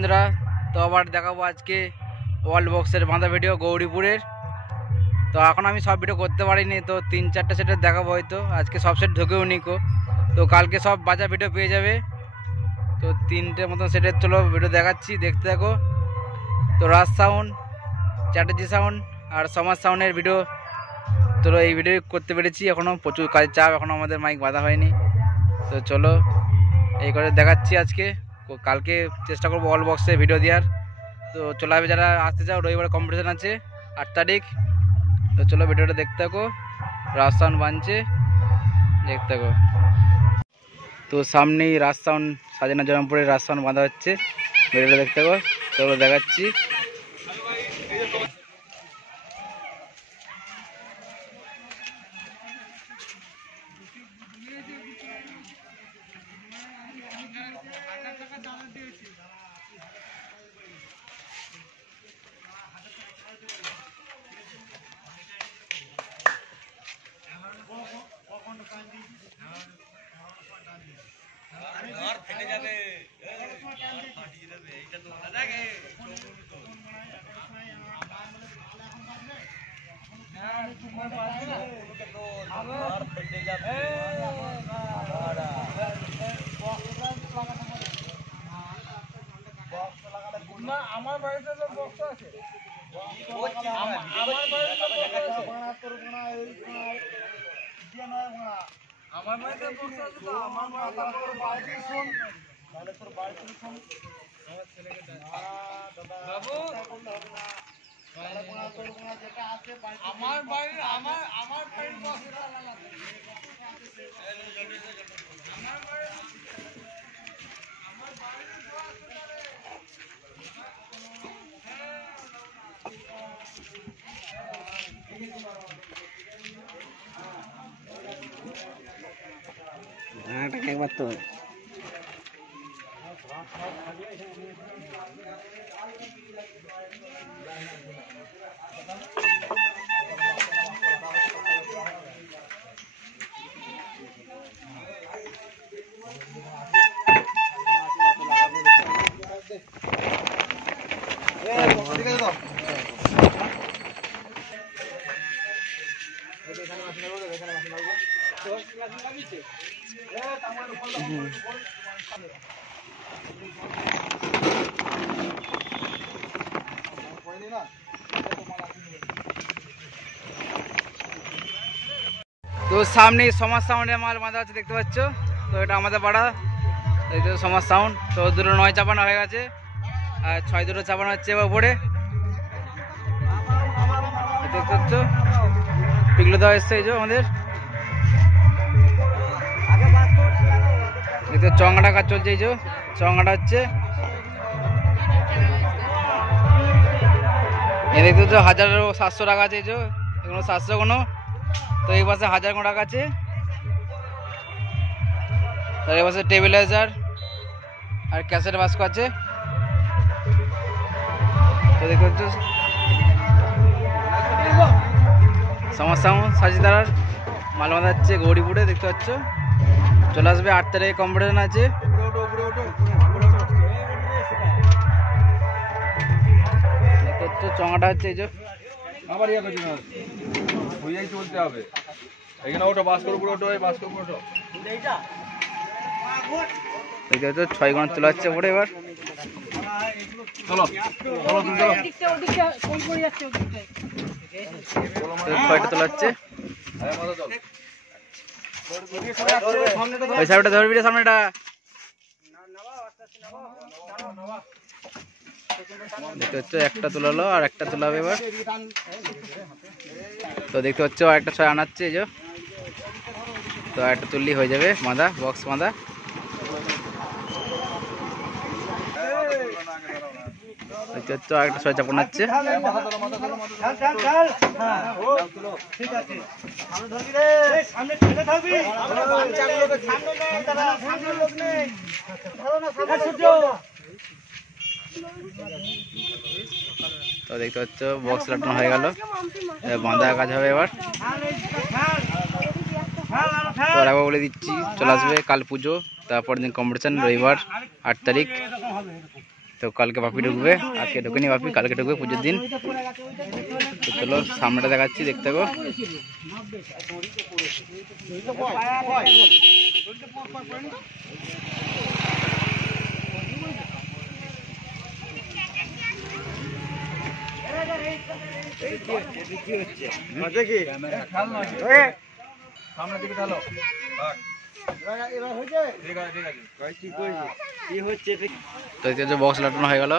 বন্ধুরা, তো আবার দেখাবো আজকে ওয়ার্ল্ড বক্সের বাঁধা ভিডিও গৌরীপুরের। তো এখন আমি সব ভিডিও করতে পারিনি, তো 3-4টা সেটের দেখাবো হয়তো। আজকে সব সেট ঢুকেও নিকো, তো কালকে সব বাজা ভিডিও পেয়ে যাবে। তো 3টে মতন সেটের চলো ভিডিও দেখাচ্ছি, দেখতে থাকো। তো রাজ সাউন্ড, চ্যাটার্জি সাউন্ড আর সমাজ সাউন্ডের ভিডিও চলো এই ভিডিও করতে পেরেছি। এখনও প্রচুর কাজের চাপ, এখনও আমাদের মাইক বাঁধা হয়নি। তো চলো এই করে দেখাচ্ছি আজকে। কালকে চেষ্টা করবো অল বক্সে ভিডিও দেওয়ার। তো চলে আসবে যারা আসতে চাও, রবিবার কম্পিটিশান আছে 8 তারিখ। তো চলো ভিডিওটা দেখতে থাকো, রাজ সাউন্ড বানছে, দেখতে থাকো। তো সামনেই রাজ সাউন্ড, সাজানা জয়রামপুরের রাজ সাউন্ড বাঁধা হচ্ছে, ভিডিওটা দেখতে থাকো। চলো দেখাচ্ছি। আমার বাড়িতে তো বক্স আছে, আমার বাড়িতে বক্স আছে। তো আমার বাড়িতে শোন, তাহলে তোর বাড়িতে শোন। আমার ছেলেকে বাবু আমার বাড়ির আমার বাড়ির বক্স একবার তো তো সামনে সমাজ সাউন্ডের মাল বাঁধা আছে, দেখতে পাচ্ছ। তো এটা আমাদের পাড়া, এই তো সমাজ সাউন্ড। তো 9 চাপানো হয়ে গেছে, আর 6 চাপানো হচ্ছে এবার উপরে, দেখতে পাচ্ছ। পিগলো দেওয়া এসছে এই যে আমাদের, এই তো চঙ্গাটা কাজ চলছে। এই যে চঙ্গাটা হচ্ছে, এই দেখতে পাচ্ছ 1700 টাকা আছে। এই যে এগুলো 700 কোনো, তো এই পাশে 1000 কোনো টাকা আছে। তার এই পাশে টেবিলাইজার আর ক্যাসেট বাস্ক আছে। তো দেখতে পাচ্ছ সমাজ সাউন্ড সাজিদার মাল বাঁধা যাচ্ছে গৌরীপুরে, দেখতে পাচ্ছ। চলে আসবে 8 তারিখে কম্পিটিশন আছে। চঙাটা হচ্ছে এই যে আবার ইয়ে করছি না, বুঝেই চলতে হবে। এখানে ওটা বাস করে পুরো, ওটা বাস করে পুরো। দেখতে পাচ্ছ 6 ঘন্টা চলে যাচ্ছে উপরে। এবার চলো চলো তুমি চলো, 6টা চলে যাচ্ছে। ওই সাইডটা ধরবি রে, সামনেটা। দেখতে পাচ্ছ একটা তোলালো আর একটা তোলাবে এবার। তো দেখতে পাচ্ছ আরেকটা 6 আনাচ্ছে এই যে। তো একটা তুললি হয়ে যাবে বাঁধা, বক্স বাঁধা। দেখতে পাচ্ছ আরেকটা 6 চাপানো হচ্ছে। তো দেখতে পাচ্ছ বক্স লাটানো হয়ে গেল, বাঁধা কাজ হবে এবার। তো একবার বলে দিচ্ছি, চলে আসবে কাল পুজো, তারপর দিন কম্পিটিশন, রবিবার 8 তারিখ। তো কালকে বাপি ঢুকবে, আজকে ঢুকেনি বাপি, কালকে ঢুকবে পুজোর দিন। তো চলো সামনেটা দেখাচ্ছি, দেখতে থাকো। সামনে দিকে ঢালো। তো এতে বক্স লাটানো হয়ে গেল।